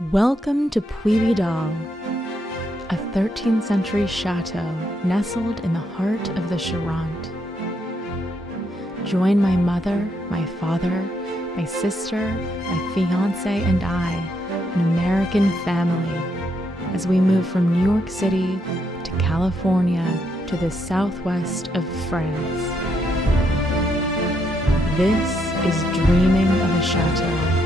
Welcome to Puy Vidal, a 13th century chateau nestled in the heart of the Charente. Join my mother, my father, my sister, my fiance, and I, an American family, as we move from New York City to California to the southwest of France. This is dreaming of a chateau.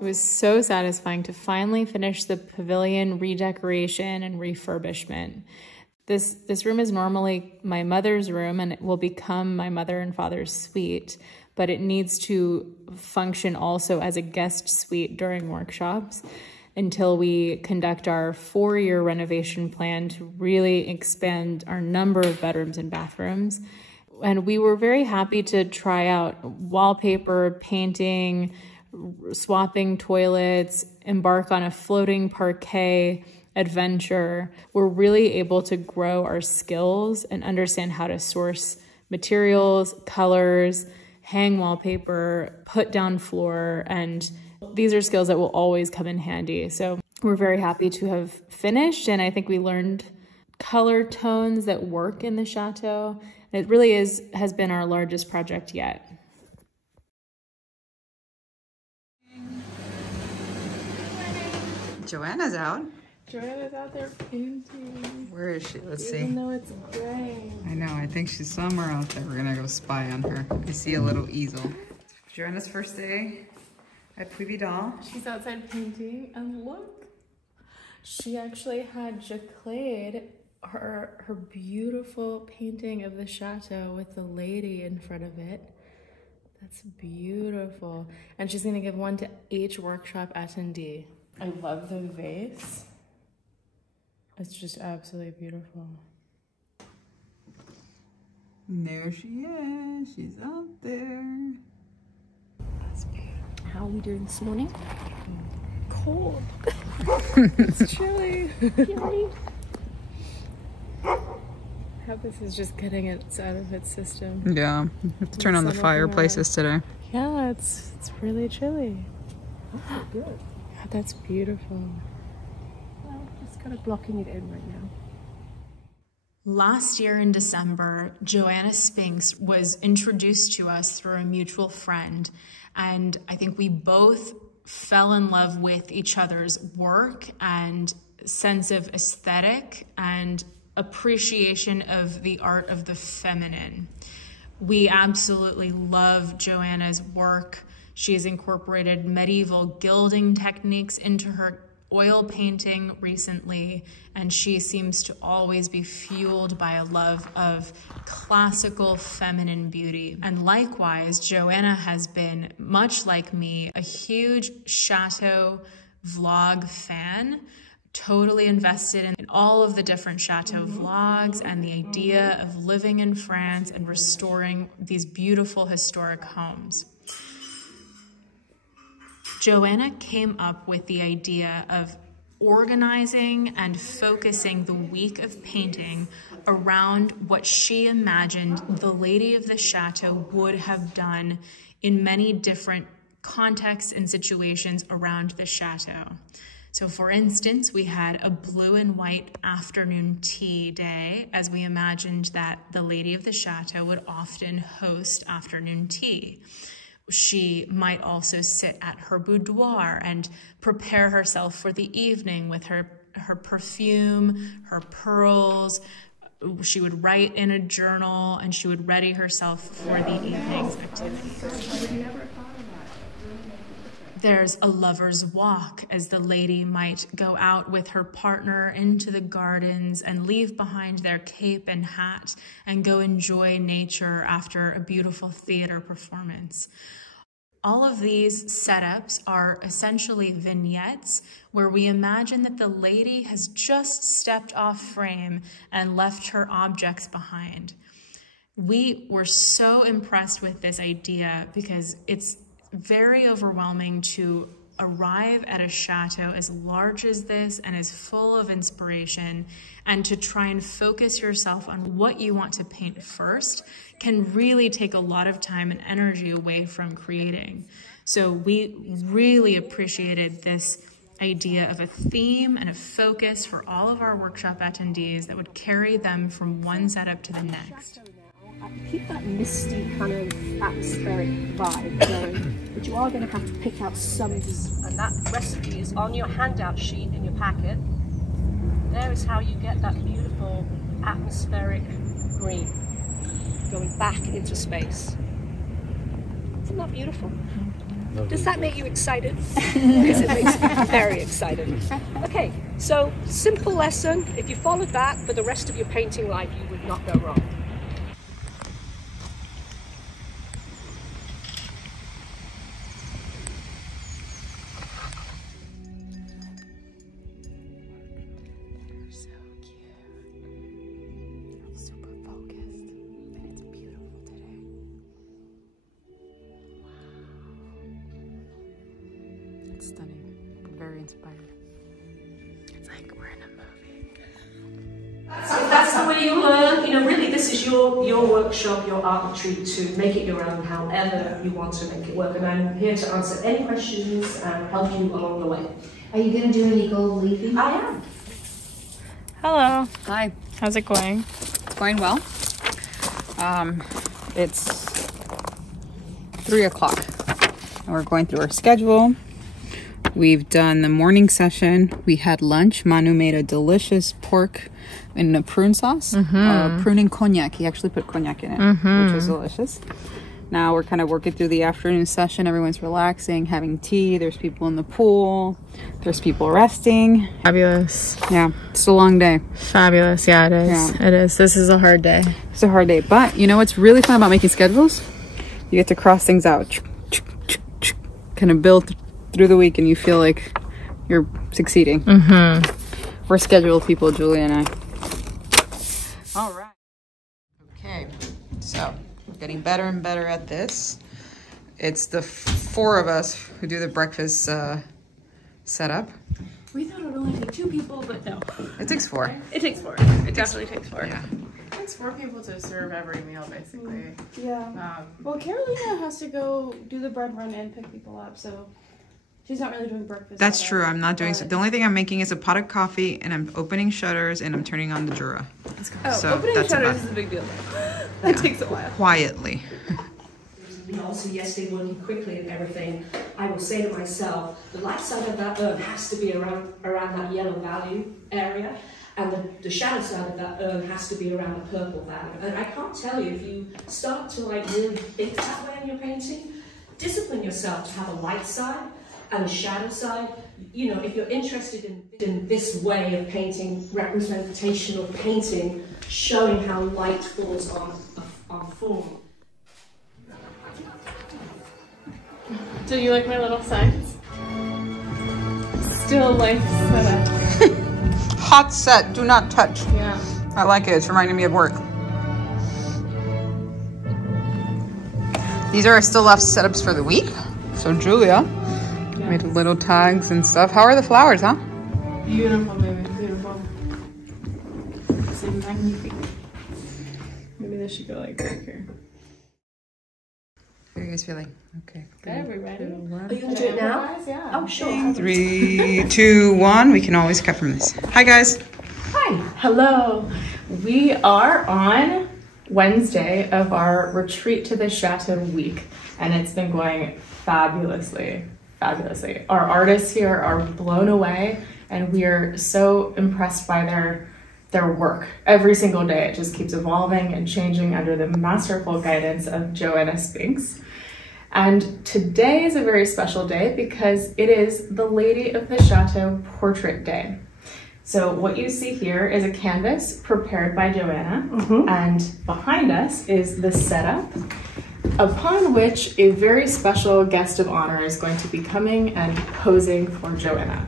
It was so satisfying to finally finish the pavilion redecoration and refurbishment. This room is normally my mother's room and it will become my mother and father's suite, but it needs to function also as a guest suite during workshops until we conduct our 4-year renovation plan to really expand our number of bedrooms and bathrooms. And we were very happy to try out wallpaper, painting, swapping toilets, embark on a floating parquet adventure. We're really able to grow our skills and understand how to source materials, colors, hang wallpaper, put down floor, and these are skills that will always come in handy. So we're very happy to have finished, and I think we learned color tones that work in the chateau. It really has been our largest project yet. Joanna's out. Joanna's out there painting. Where is she? Let's see. Even though it's gray. I know, I think she's somewhere out there. We're gonna go spy on her. I see a little easel. Joanna's first day at Puy Vidal. She's outside painting, and look, she actually had Jacqueline, her beautiful painting of the chateau with the lady in front of it. That's beautiful. And she's gonna give one to each workshop attendee. I love the vase. It's just absolutely beautiful. And there she is. She's out there. That's beautiful. How are we doing this morning? Cold. It's chilly. How this is just getting it out of its system. Yeah, we have to turn on the fireplaces today. Yeah, it's really chilly. That's good. Yeah, that's beautiful. Well, just kind of blocking it in right now. Last year in December, Joanna Spinks was introduced to us through a mutual friend, and I think we both fell in love with each other's work and sense of aesthetic and appreciation of the art of the feminine. We absolutely love Joanna's work. She has incorporated medieval gilding techniques into her oil painting recently, and she seems to always be fueled by a love of classical feminine beauty. And likewise, Joanna has been, much like me, a huge Chateau vlog fan, totally invested in all of the different Chateau vlogs and the idea of living in France and restoring these beautiful historic homes. Joanna came up with the idea of organizing and focusing the week of painting around what she imagined the lady of the chateau would have done in many different contexts and situations around the chateau. So for instance, we had a blue and white afternoon tea day, as we imagined that the lady of the chateau would often host afternoon tea. She might also sit at her boudoir and prepare herself for the evening with her perfume, her pearls. She would write in a journal, and she would ready herself for the evening's activities. There's a lover's walk, as the lady might go out with her partner into the gardens and leave behind their cape and hat and go enjoy nature after a beautiful theater performance. All of these setups are essentially vignettes where we imagine that the lady has just stepped off frame and left her objects behind. We were so impressed with this idea because it's very overwhelming to arrive at a chateau as large as this and as full of inspiration, and to try and focus yourself on what you want to paint first can really take a lot of time and energy away from creating. So we really appreciated this idea of a theme and a focus for all of our workshop attendees that would carry them from one setup to the next. Keep that misty kind of atmospheric vibe going, but you are going to have to pick out some, and that recipe is on your handout sheet in your packet. There is how you get that beautiful atmospheric green going back into space. Isn't that beautiful? Does that make you excited? Because it makes me very excited. Okay, so simple lesson. If you followed that for the rest of your painting life, you would not go wrong. Stunning, very inspired. It's like we're in a movie. If that's the way you learn, really this is your workshop, your art retreat to make it your own however you want to make it work. And I'm here to answer any questions and help you along the way. Are you going to do any gold leafing? I am. Hello. Hi. How's it going? It's going well. It's 3 o'clock and we're going through our schedule. We've done the morning session. We had lunch. Manu made a delicious pork in a prune sauce, prune and cognac. He actually put cognac in it, which was delicious. Now we're kind of working through the afternoon session. Everyone's relaxing, having tea. There's people in the pool. There's people resting. Fabulous. Yeah, it's a long day. Fabulous. Yeah, it is. Yeah. It is. This is a hard day. It's a hard day. But you know what's really fun about making schedules? You get to cross things out. Kind of build through the week and you feel like you're succeeding. We're scheduled people, Julie and I. All right. Okay, so we're getting better and better at this. It's the 4 of us who do the breakfast setup. We thought it would only take 2 people, but no. It takes 4. It takes 4. It definitely takes 4. Yeah. It takes 4 people to serve every meal, basically. Yeah. Well, Carolina has to go do the bread run and pick people up, so She's not really doing breakfast. That's true. I'm not doing so. The only thing I'm making is a pot of coffee, and I'm opening shutters, and I'm turning on the Jura. Let's go. Oh, so opening shutters is a big deal. That takes a while. Quietly. Also, yes, they're working quickly and everything. I will say to myself, the light side of that urn has to be around that yellow value area, and the shadow side of that urn has to be around the purple value. And I can't tell you, if you start to like really think that way in your painting, discipline yourself to have a light side and a shadow side. You know, if you're interested in this way of painting, representational painting, showing how light falls on form. Do you like my little signs? Still life setup. Hot set, do not touch. Yeah. I like it, it's reminding me of work. These are our still left setups for the week. So Julia made little tags and stuff. How are the flowers, huh? Beautiful, baby, beautiful. C'est magnifique. Maybe they should go like right here. How are you guys feeling? Okay. Okay, are we ready? Are you going to do it now? Yeah. Oh, sure. 3, 2, 1. We can always cut from this. Hi, guys. Hi. Hello. We are on Wednesday of our retreat to the Chateau week, and it's been going fabulously. Our artists here are blown away, and we are so impressed by their work. Every single day it just keeps evolving and changing under the masterful guidance of Joanna Spinks. And today is a very special day because it is the Lady of the Chateau Portrait Day. So what you see here is a canvas prepared by Joanna, and behind us is the setup, upon which a very special guest of honor is going to be coming and posing for Joanna.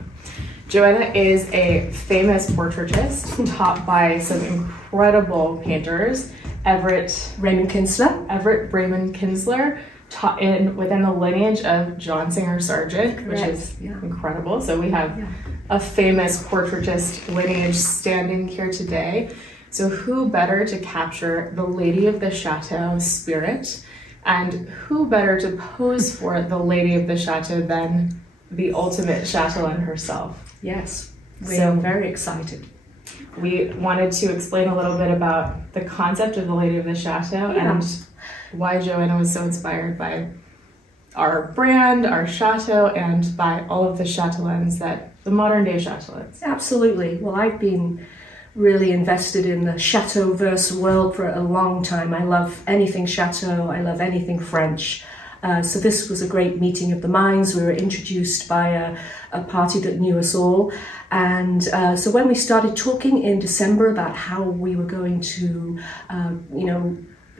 Joanna is a famous portraitist taught by some incredible painters. Everett Raymond Kinsler, taught within the lineage of John Singer Sargent, which is incredible. So we have a famous portraitist lineage standing here today. So who better to capture the Lady of the Chateau spirit, and who better to pose for the Lady of the Chateau than the ultimate Chatelaine herself? Yes, we're very excited. We wanted to explain a little bit about the concept of the Lady of the Chateau and why Joanna was so inspired by our brand, our chateau, and by all of the chatelaines the modern day chatelaines. Absolutely. Well, I've been really invested in the chateau-verse world for a long time. I love anything chateau, I love anything French. So this was a great meeting of the minds. We were introduced by a party that knew us all. And so when we started talking in December about how we were going to,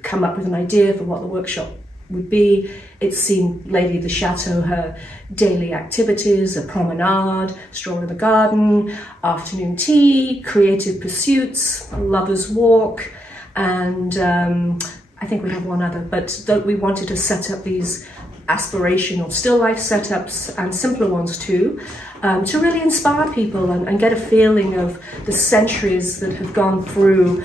come up with an idea for what the workshop would be, it seemed Lady of the Chateau, her daily activities, a promenade, stroll in the garden, afternoon tea, creative pursuits, a lover's walk, and I think we have one other, but we wanted to set up these aspirational still life setups and simpler ones too, to really inspire people and get a feeling of the centuries that have gone through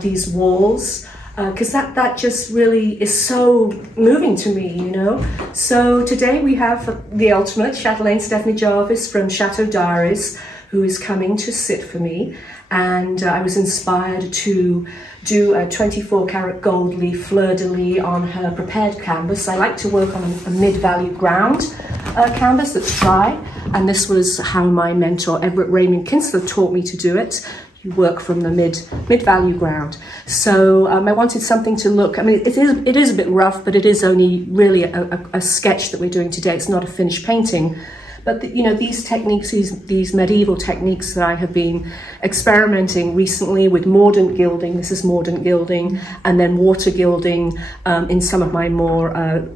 these walls, because that just really is so moving to me, you know. So today we have the ultimate Chatelaine Stephanie Jarvis from Chateau Diaries, who is coming to sit for me, and I was inspired to do a 24-karat gold leaf fleur-de-lis on her prepared canvas. I like to work on a mid-value ground canvas that's dry, and this was how my mentor Everett Raymond Kinsler taught me to do it. You work from the mid-value ground. So I wanted something to look, I mean, it is a bit rough, but it is only really a sketch that we're doing today. It's not a finished painting. But these techniques, these medieval techniques that I have been experimenting recently with mordant gilding, this is mordant gilding, and then water gilding in some of my more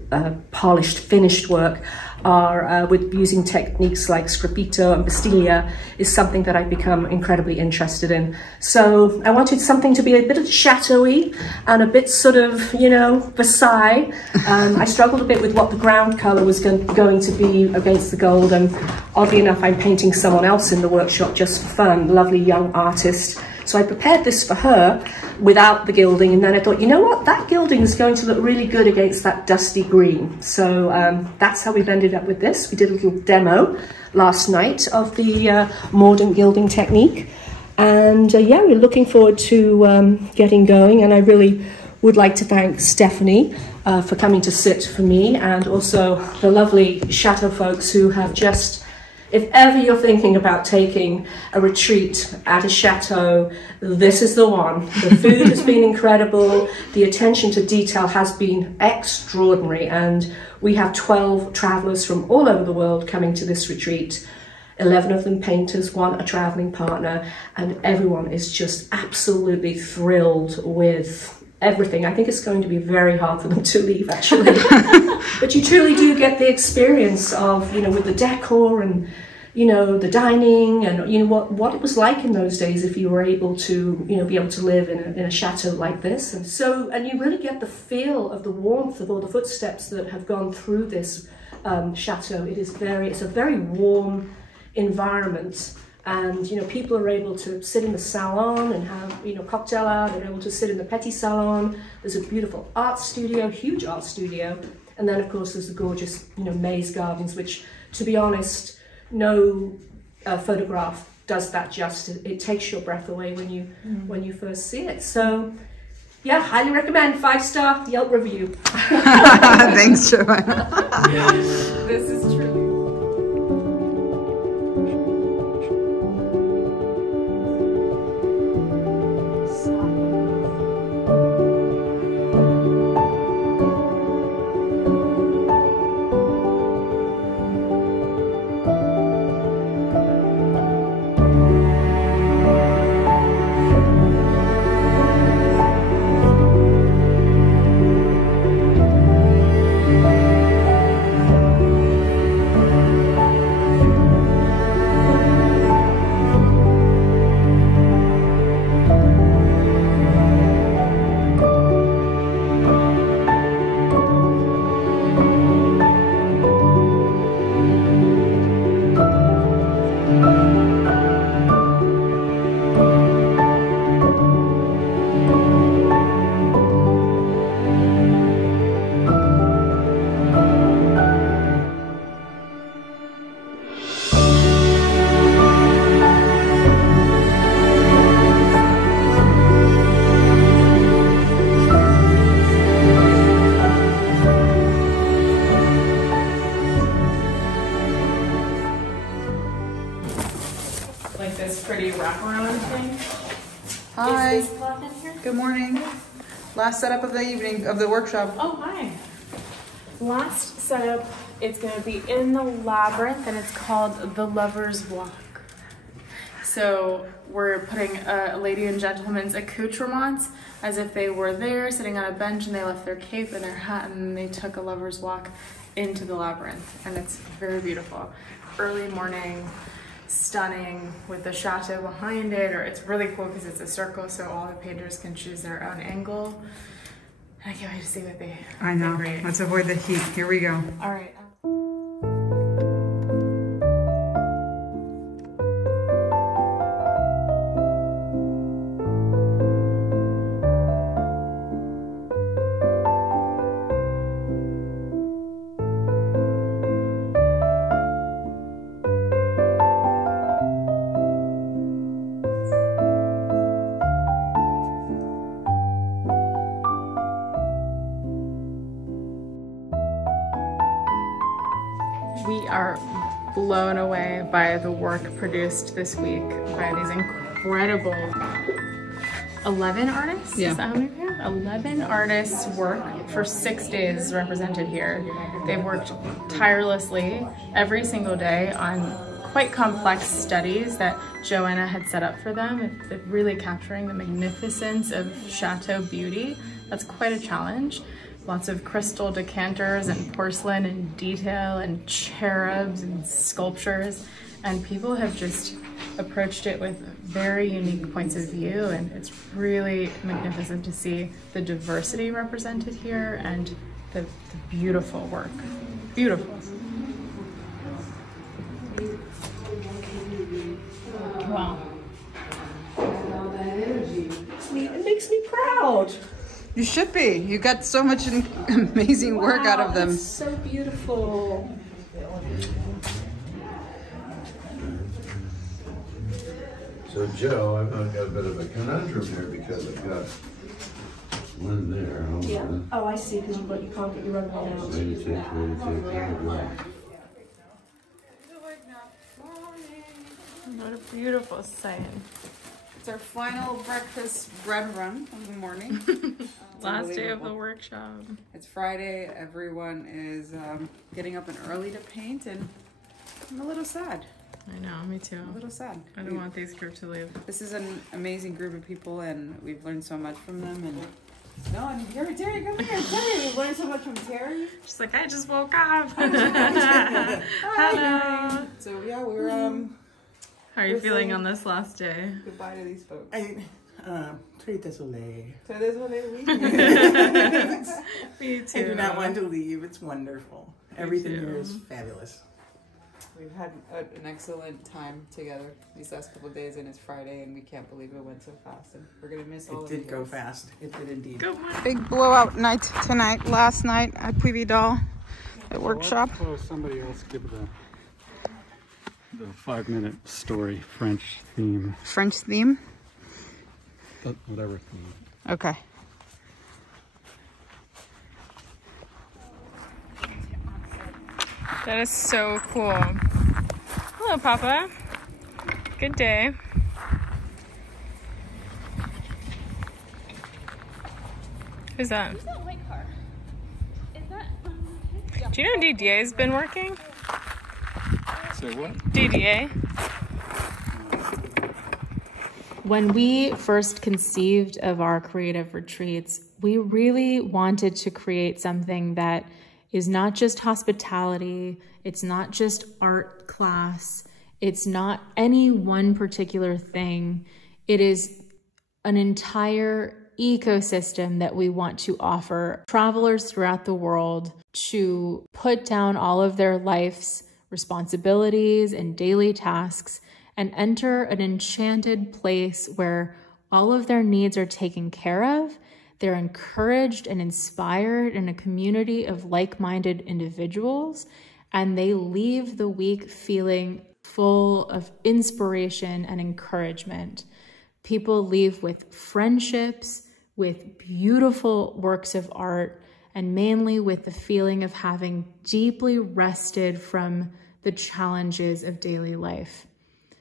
polished, finished work, are with using techniques like scripito and pastiglia, is something that I've become incredibly interested in. So I wanted something to be a bit chateau-y and a bit sort of, you know, Versailles. I struggled a bit with what the ground colour was going to be against the gold, and oddly enough I'm painting someone else in the workshop just for fun, lovely young artist. So I prepared this for her without the gilding, and then I thought, you know what, that gilding is going to look really good against that dusty green. So that's how we've ended up with this. We did a little demo last night of the mordant gilding technique, and yeah, we're looking forward to getting going. And I really would like to thank Stephanie for coming to sit for me, and also the lovely Chateau folks who have just, if ever you're thinking about taking a retreat at a chateau, this is the one. The food has been incredible. The attention to detail has been extraordinary. And we have 12 travelers from all over the world coming to this retreat. 11 of them painters, 1 a traveling partner, and everyone is just absolutely thrilled with everything. I think it's going to be very hard for them to leave, actually. But you truly do get the experience of, you know, with the decor and, you know, the dining, and, you know, what it was like in those days if you were able to, you know, be able to live in a chateau like this. And so, and you really get the feel of the warmth of all the footsteps that have gone through this chateau. It's a very warm environment. And, you know, people are able to sit in the salon and have, you know, cocktail hour. They're able to sit in the petit salon. There's a beautiful art studio, huge art studio. And then, of course, there's the gorgeous, you know, maze gardens, which, to be honest, no photograph does that justice. It takes your breath away when you first see it. So, yeah, highly recommend. 5-star Yelp review. Thanks, Joanna. This is true. Like this pretty wraparound thing. Hi. Is this cloth in here? Good morning. Last setup of the evening, of the workshop. Oh, hi. Last setup, it's going to be in the labyrinth, and it's called the Lover's Walk. So we're putting a lady and gentleman's accoutrements as if they were there sitting on a bench, and they left their cape and their hat, and they took a lover's walk into the labyrinth. And it's very beautiful. Early morning, stunning, with the chateau behind it, or it's really cool because it's a circle, so all the painters can choose their own angle. I can't wait to see what they create. Let's avoid the heat. Here we go. All right. We are blown away by the work produced this week by these incredible 11 artists? Yeah. Is that how many we have? 11 artists work for 6 days represented here. They've worked tirelessly every single day on quite complex studies that Joanna had set up for them, really capturing the magnificence of chateau beauty. That's quite a challenge. Lots of crystal decanters and porcelain and detail and cherubs and sculptures, and people have just approached it with very unique points of view, and it's really magnificent to see the diversity represented here and the beautiful work. Beautiful. Wow. makes me proud. You should be. You got so much amazing work out of them. That's so beautiful. So Joe, I've got a bit of a conundrum here because I've got one there. Yeah. Oh, I see, because you can't get your own one out. Way to take, there we go. What a beautiful sight. It's our final breakfast bread run of the morning. Last day of the workshop. It's Friday. Everyone is getting up and early to paint, and I'm a little sad. I know, me too. A little sad. I don't want these group to leave. This is an amazing group of people, and we've learned so much from them. And no, and Terry, come here. Terry, we've learned so much from Terry. She's like, I just woke up. Hello. So yeah, we're How are you feeling on this last day? Goodbye to these folks. Très désolé. Me too. I do not want to leave. It's wonderful. Everything too. here is fabulous. We've had an excellent time together these last couple of days, and it's Friday, and we can't believe it went so fast. And we're gonna miss all It of you did go guys. fast. It did indeed. Big blowout night tonight. Last night at Puy Vidal, the workshop. Oh, somebody else give the 5-minute story, French theme, French theme. whatever theme. Okay. That is so cool. Hello, Papa. Good day. Who's that? Who's that white car? Is that? Do you know DDA's been working? Say what? DDA? When we first conceived of our creative retreats, we really wanted to create something that is not just hospitality, it's not just art class, it's not any one particular thing. It is an entire ecosystem that we want to offer travelers throughout the world to put down all of their life's responsibilities and daily tasks and enter an enchanted place where all of their needs are taken care of. They're encouraged and inspired in a community of like-minded individuals, and they leave the week feeling full of inspiration and encouragement. People leave with friendships, with beautiful works of art, and mainly with the feeling of having deeply rested from the challenges of daily life.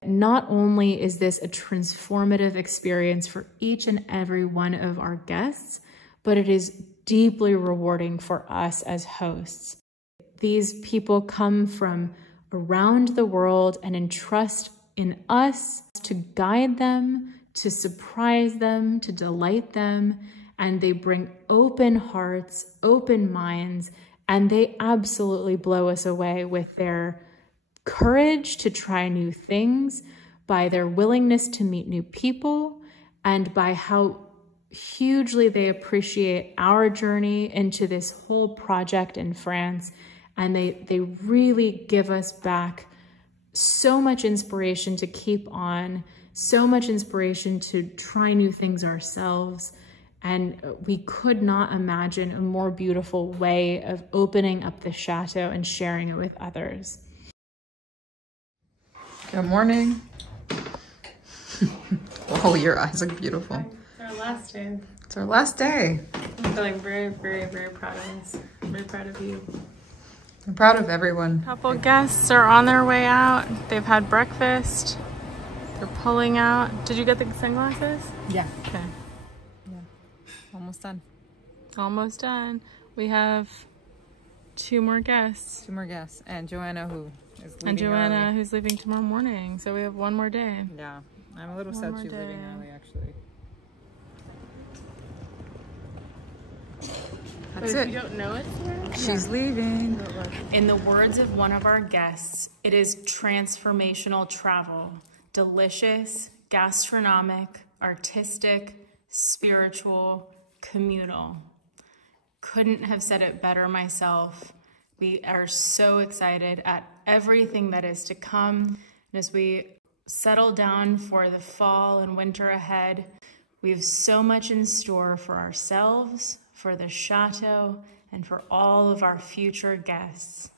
Not only is this a transformative experience for each and every one of our guests, but it is deeply rewarding for us as hosts. These people come from around the world and entrust in us to guide them, to surprise them, to delight them, and they bring open hearts, open minds, and they absolutely blow us away with their courage to try new things, by their willingness to meet new people, and by how hugely they appreciate our journey into this whole project in France. And they really give us back so much inspiration to keep on, so much inspiration to try new things ourselves. And we could not imagine a more beautiful way of opening up the chateau and sharing it with others. Good morning. Oh, your eyes look beautiful. It's our last day. It's our last day. I'm feeling very, very, very proud of us. Very proud of you. I'm proud of everyone. Couple guests are on their way out. They've had breakfast. They're pulling out. Did you get the sunglasses? Yeah. Okay. Almost done. Almost done. We have 2 more guests. 2 more guests. And Joanna, who is leaving And Joanna, early. who's leaving tomorrow morning. So we have 1 more day. Yeah. I'm a little One sad more she's leaving day. early, actually. But That's if it. you don't know it's here, She's leaving. In the words of one of our guests, it is transformational travel, delicious, gastronomic, artistic, spiritual, communal. Couldn't have said it better myself. We are so excited at everything that is to come. And as we settle down for the fall and winter ahead, We have so much in store for ourselves, for the chateau, and for all of our future guests.